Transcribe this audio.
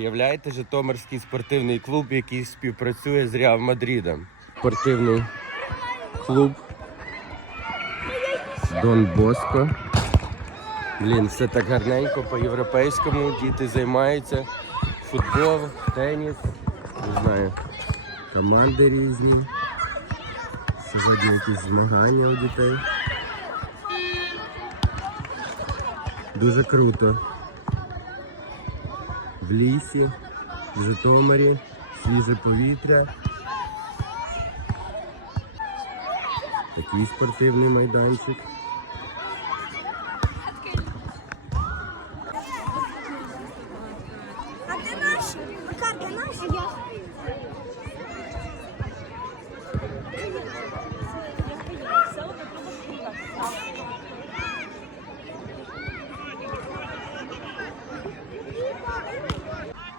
Уявляєте, Житомирський спортивний клуб, який співпрацює з Реал Мадридом. Спортивний клуб Дон Боско. Блін, все так гарненько по-європейському. Діти займаються. Футбол, теніс, не знаю, команди різні. Сьогодні якісь змагання у дітей. Дуже круто. В лісі, в Житомирі, свіже повітря. Такий спортивний майданчик. А ти наш? Макар, ти наш?